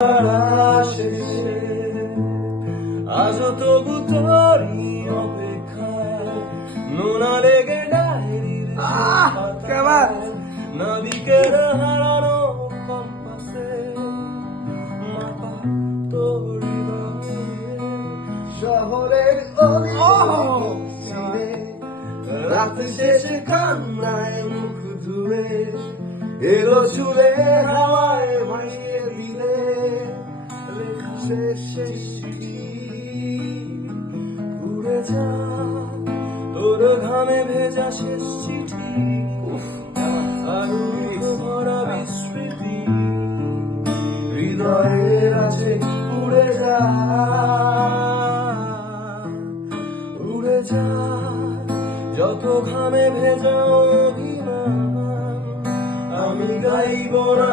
শেষে আজও তবু তোরই অপেক্ষায় নোনা লেগে ডায়েরির নাবিকের হারানো কম্পাসে মাপা তোর হৃদয়ে শহরের অলিগলিতে রাত শেষে কান্নায় মুখ ধুয়ে এলো ছুড়ে হাওয়ায় ভাসিয়ে দিলে লেখা শেষ চিঠি উড়ে যা তোর ঘামে ভেজা শেষ চিঠি আর ভরা বিস্মৃতি হৃদয়ের আছে উড়ে যা উড়ে যা যত ঘামে ভেজা অভিমান আমি গাইব না